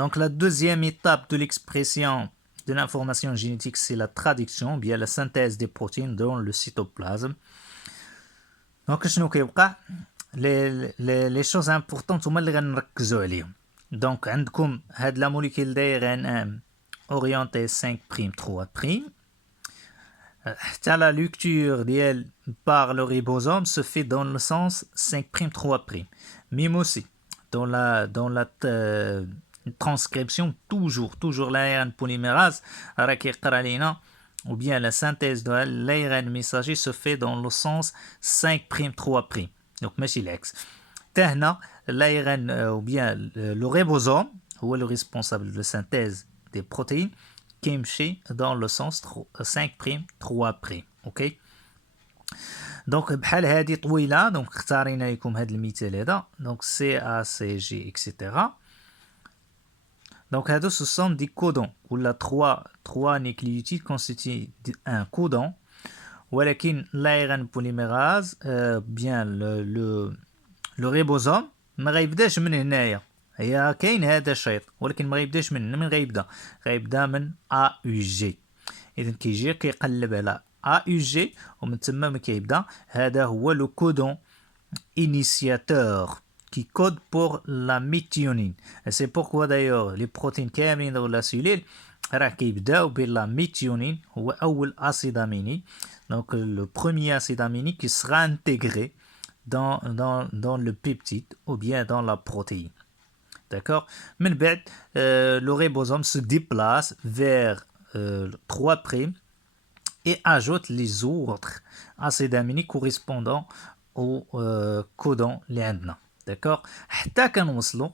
Donc la deuxième étape de l'expression de l'information génétique, c'est la traduction, bien la synthèse des protéines dans le cytoplasme. Donc شنو كيوقع les choses importantes هما اللي غنركزوا عليهم. Donc عندكم هاد لا موليكول داير ان orienté 5'3'. حتى la lecture ديال par le ribosome se fait dans le sens 5'3'. Même aussi dans la transcription toujours l'ARN polymérase راه كيقرا لينا ou bien la synthèse de l'ARN messager se fait dans le sens 5'3'. Donc ماشي العكس. حتى هنا l'ARN ou bien le ribosome هو le responsable de la synthèse des protéines كيمشي dans le sens 5'3'. OK. Donc بحال هذه طويله، دونك اختارينا لكم هذا المثال هذا، donc CACG etc. Donc هادو ce sont des codons ou la trois nucléotides constituent un codon. ولكن l'ARN polymérase bien le ribosome ما غيبداش من هنايا، هي كاين هذا الشيط ولكن ما غيبداش من غيبدا من AUG. اذا كيجي كيقلب على AUG ومن تما ما كيبدا. هذا هو لو كودون initiateur qui code pour la méthionine. Et c'est pourquoi d'ailleurs les protéines كاملين dans la cellule راه كيبداو بلا méthionine هو اول acide aminé. Donc le premier acide aminé qui sera intégré dans le peptide ou bien dans la protéine. D'accord. من بعد le ribosome se déplace vers 3' et ajoute les autres acides aminés correspondant au codon اللي عندنا. d'accord. حتى كنوصلوا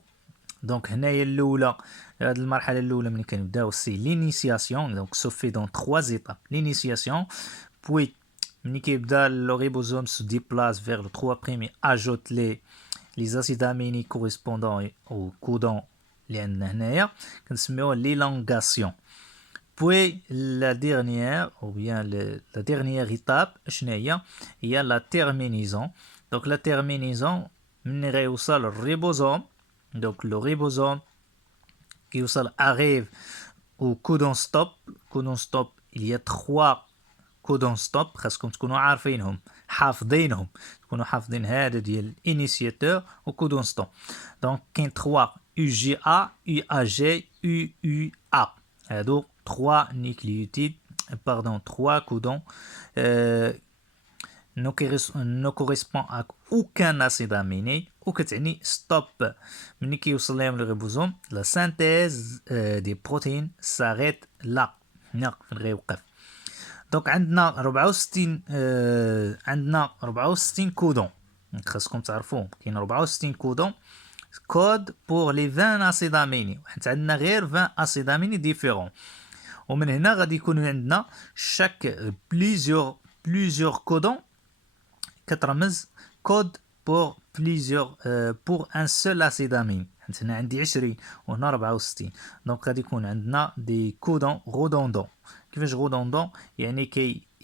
donc هنايا الاولى، هذه المرحله الاولى ملي كنبداو سي l'initiation. donc se fait dans 3 étapes. l'initiation puis ملي كيبدا le ribosome se déplace vers le 3' et ajoute les acides aminés correspondant au codon اللي عندنا هنايا كنسميوها l'élongation. Puis la dernière ou bien la dernière étape هي la terminaison. Donc la terminaison ملي غيوصل الريبوزوم، donc le ribosome كيوصل arrive au codon stop. codon stop il y a 3 codon stop خاصكم تكونوا عارفينهم حافظينهم، تكونوا حافظين هذا ديال initiateur و codon stop. donc كاين 3 UGA UAG UUA. هادو 3 nucléotides, pardon 3 codons ne correspond à aucun acide aminé وكتعني stop. ملي كيوصل لهم الريبوزوم la synthèse des protéines s'arrête là، هنا فين غيوقف. دونك عندنا 64 كودون خاصكم تعرفوهم. كاين 64 كودون كود بور لي 20 اسيد اميني، حيت عندنا غير 20 اسيد اميني ديفيرون. ومن هنا غادي يكونوا عندنا chaque plusieurs codons كترمز كود بور plusieurs pour un seul acide amine. حيت هنا عندي 20 وهنا 64. دونك غادي يكون عندنا دي كودون redondants. كيفاش redondant؟ يعني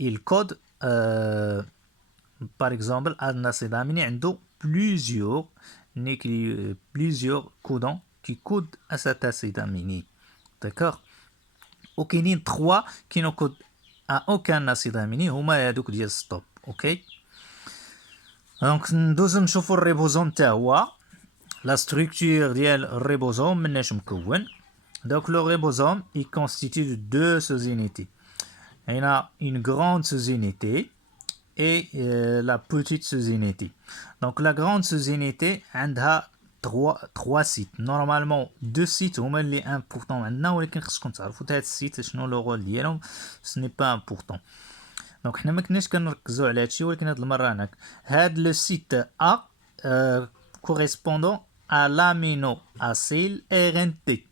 il code par exemple un acide aminé عنده plusieurs codons qui codent à cet acide aminé. d'accord. وكاينين 3 qui ne codent à aucun acide aminé هما هادوك ديال stop. اوكي. دونك ندوزو نشوفو الريبوزوم حتى هو لا ستركتور ديال الريبوزوم مناش مكون. Donc le ribosome est constitué de 2 sous-unités. Il y a une grande sous-unité et la petite sous-unité. Donc la grande sous-unité عندها 3 sites. Normalement 2 sites هما اللي importants عندنا، ولكن خصكم تعرفوا هاد السيت شنو لو رول ديالهم. ce n'est pas important. دونك حنا ما كناش كنركزوا على هادشي، ولكن هاد المره هناك هاد لو سيت A correspondant à l'amino acide RNT.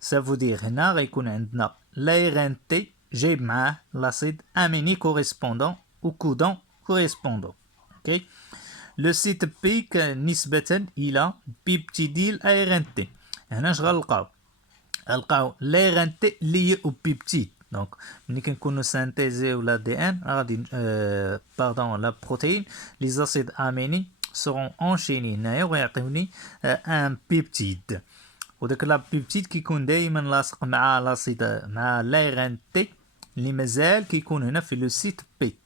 Ça veut dire هنا غيكون عندنا l'ARNT جايب معاه l'acide aminé correspondant au codon correspondant. ok. Le site P نسبة إلى بيبتيديل ARNT. هنا اش غنلقاو l'ARNT lié au peptide. donc ملي كنكونوا سانتيزيو لا دي ان غادي pardon la protéine les acides aminés seront enchaînés هنايا ويعطيوني un peptide. وداك لا بيبتيد كيكون دائما لاصق مع لاسيد مع لايغان تي اللي مازال كيكون هنا في لو سيت بي.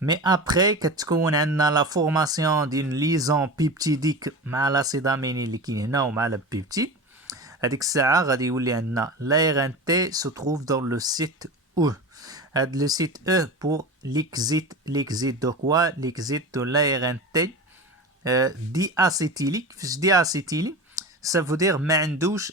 مي ابري كتكون عندنا لا فورماسيون ديال ليزون بيبتيديك مع لاسيداميني اللي كاين هنا ومع لا بيبتيد. هذيك الساعه غادي يولي عندنا لايغان تي سو تروف دون لو سيت او. هاد لو سيت او بور ليكزيت دو كوا ليكزيت دو لايغان تي دي اسيتيليك. فاش دي اسيتيلي ça veut dire ما عندوش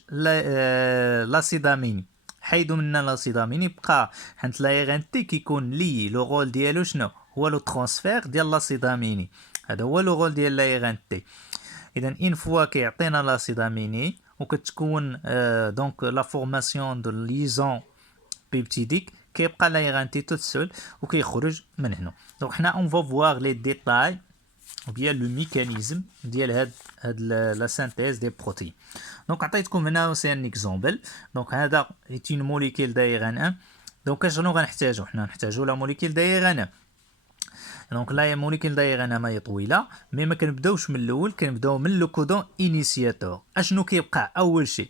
لاسيداميني. حيدو منا لاسيداميني بقى حيت لايغان تي كيكون لي لو رول ديالو شنو هو لو ترانسفير ديال لاسيداميني. هذا هو لو رول ديال لايغان تي. اذا ان فوا كيعطينا لاسيداميني وكتكون دونك لا فورماسيون دو ليزون بيبتيديك كيبقى لايغان تي توت سول وكيخرج من هنا. دونك حنا اون فو فوار لي ديتاي ou bien le mécanisme ديال هاد لا synthèse des protéines. دونك عطيتكم هنا سي ان اكزامبل. دونك هذا ايتين موليكيل داير ان 1. دونك شنو غنحتاجو حنا نحتاجو لا موليكيل داير ان 1. دونك لا موليكيل داير ان ما هي طويله مي ما كنبداوش من الاول كنبداو من لو كودون انيسياتور. اشنو كيبقى اول شيء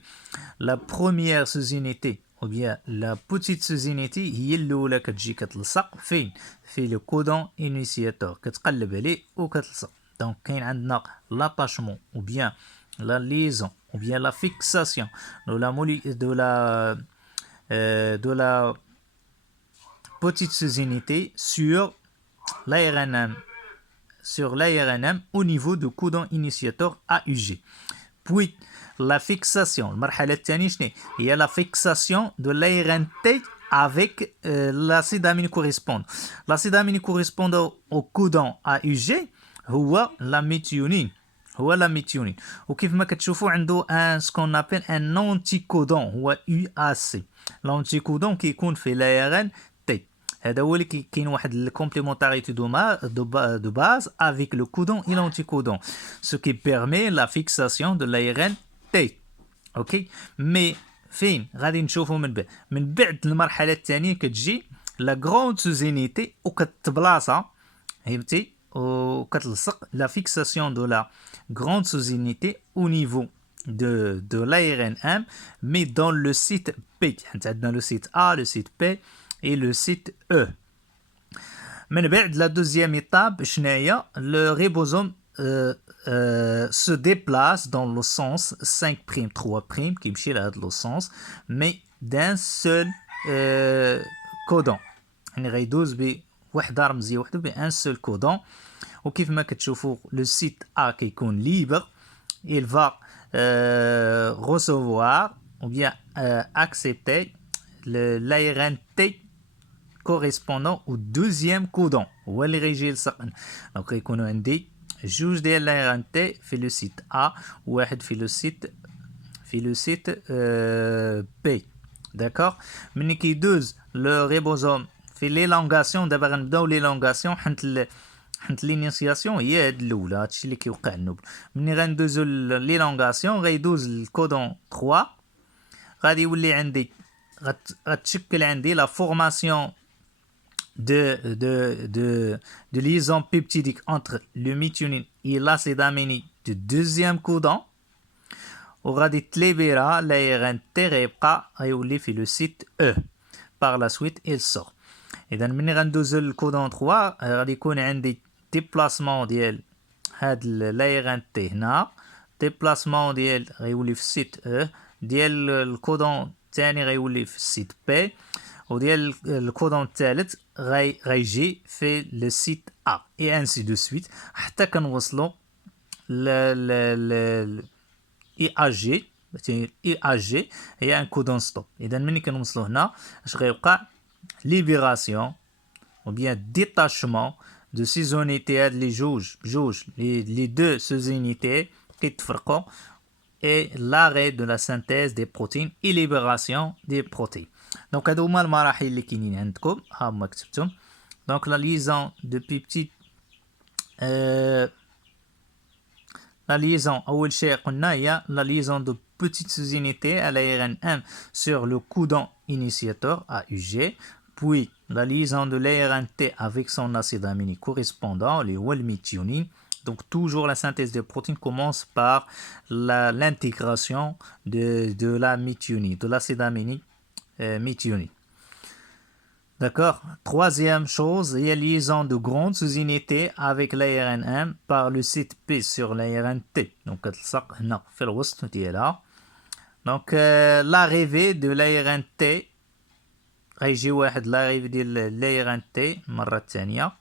لا بروميير سوزينيتي ou bien la petite sous-unité هي الاولى كتجي كتلصق فين في لو كودون انيسياتور كتقلب عليه وكتلصق. دونك كاين عندنا لاتاشمون ou bien la liaison ou bien la fixation de la petite sous-unité sur l'ARNM au niveau du codon initiateur AUG. Puis la fixation المرحلة الثانية شنو هي la fixation de l'ARN T avec l'acide amine correspondant. L'acide amine correspondant au codon AUG هو la méthionine. وكيف ما كتشوفوا عنده ان سكون ابل ان انتي كودون هو UAC. l'anti codon كيكون في l'ARN T. هذا هو اللي كاين واحد الكومبليمونتاريتي de base avec le codon et l'anticodon, ce qui permet la fixation de l'ARN T. اوكي مي فين غادي نشوفوا من بعد المرحله الثانيه كتجي لا غروند سوزينيتي وكتبلاصه فهمتي وكتلصق لا فيكساسيون دو لا غروند سوزينيتي au niveau de l'ARN1 mais dans le site P. حيت عندنا لو سيت A, le site P et le site E. من بعد la deuxième étape شناهي le ribosome se déplace dans le sens 5', 3' qui يمشي لهذا le sens mais d'un seul codon. يعني غيدوز بوحده رمزيه وحده بان سول كودون. وكيف ما كتشوفوا لو سيت A كيكون libre il va recevoir ou bien accepter l'ARN T correspondant au deuxième codon هو اللي غيجي يلصق. دونك غيكونوا عندي جوج ديال l'ARN T في لو سيت A وواحد في لو سيت B. داكوغ ملي كيدوز لو ريبوزوم في ليلونغاسيون. دابا غنبداو ليلونغاسيون حيت لينيسياسيون هي هاد الاولى هادشي اللي كيوقع النوبل. ملي غندوزو ليلونغاسيون غيدوز الكودون 3 غادي يولي عندي غتشكل عندي لا فورماسيون de liaison peptidique entre le méthionine et l'acide aminique du deuxième codon وغادي تليبيرا l'ARN T غيبقى غيولي في لو سيت E. par la suite il sort. اذا ملي غندوزو للكودون 3 غادي يكون عندي ديبلاسمون ديال هاد l'ARN T هنا ديبلاسمون ديال غيولي في السيت E ديال الكودون الثاني غيولي في السيت B وديال الكودون الثالث غيجي في لو سيت A et ainsi de suite حتى كنوصلوا ل IAG. IAG هي ان كودون ستوب. اذا ملي كنوصلوا هنا اش غيوقع ليبيراسيون ou bien détachement de ces unités هاد لي بجوج لي دو سوزينيتي كيتفرقوا et l'arrêt de la synthèse des protéines et libération des protéines. Donc هادو هما المراحل اللي كاينين عندكم ها هما كتبتهم. Donc la liaison de peptide la liaison أول شيء قلنا هي la liaison de petite sous-unité à l'ARN1 sur le codon initiateur AUG. Puis la liaison de l'ARN T avec son acide aminique correspondant اللي هو الميثيونين. Donc toujours la synthèse des protéines commence par l'intégration de la méthionine, de l'acide aminé méthionine. D'accord. Troisième chose, il y a liaison de grandes sous-unités avec l'ARNM par le site P sur l'ARNT. Donc donc l'arrivée de l'ARNT غيجي واحد l'arrivée ديال l'ARNT المرة الثانية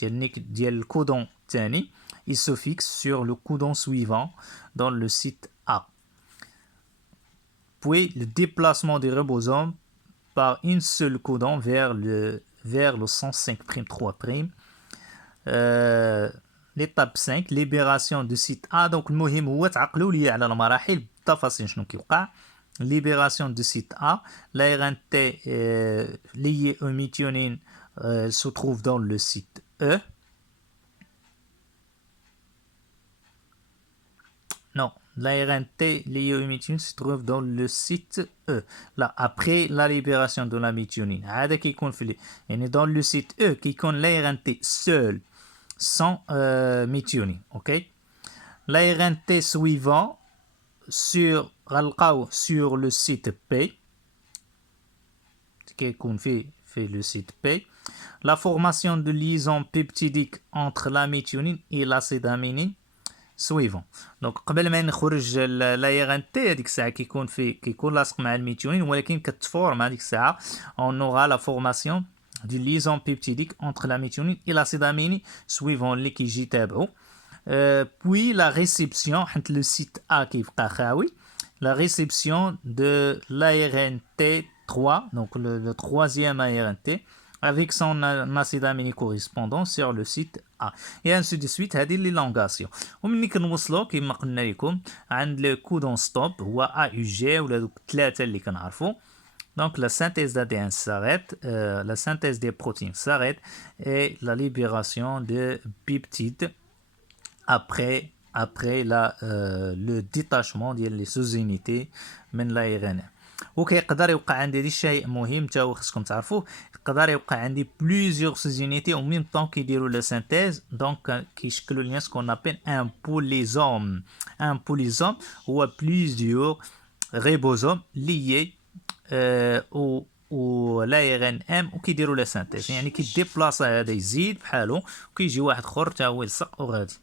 ديال الكودون الثاني il se fixe sur le codon suivant dans le site A. Puis le déplacement du ribosome par une seule codon vers le 105'3'. L'étape 5, libération du site A. Donc المهم هو تعقلوا لي على المراحل بالتفاصيل شنو كيوقع. Libération du site A. L'ARNT lié au méthionine se trouve dans le site E. Non, l'ARNT lié au méthionine se trouve dans le site E. Là, après la libération de la méthionine. هذا كيكون في يعني dans le site E كيكون l'ARNT seul sans méthionine. OK. L'ARNT suivant sur le site P كيكون في le site P. La formation de liaison peptidique entre la méthionine et l'acide aminé suivant. Donc قبل ما نخرج l'ARNT هذيك الساعه كيكون لاصق مع الميثيونين ولكن كتفورم هذيك الساعه on aura la formation du liaison peptidique entre la méthionine et l'acide aminé suivant اللي كيجي تابعو. Puis la réception حيت le site A كيبقى خاوي, la réception de l'ARNT 3, donc le troisième ARNT avec son acide aminé correspondant sur le site A. Et ainsi de suite, هذه l'élongation. ومني كنوصلوا كما قلنا لكم عند le codon stop هو AUG ولا دوك الثلاثه اللي كنعرفوا. Donc la synthèse d'ADN s'arrête, la synthèse des protéines s'arrête et la libération de peptides après le détachement ديال les sous-unités من l'ARN. وكيقدر يوقع عندي هذا الشيء مهم حتى هو خصكم تعرفوه, يقدر يوقع عندي plusieurs sous-unités au même temps كيديروا la synthèse, donc كيشكلوا لنا ce qu'on appelle un polysome. Un polysome هو plusieurs ribosomes liés au l'ARNM وكيديروا la synthèse, يعني كيديبلاصا هذا يزيد بحالو وكيجي واحد اخر حتى هو يلصق وغادي.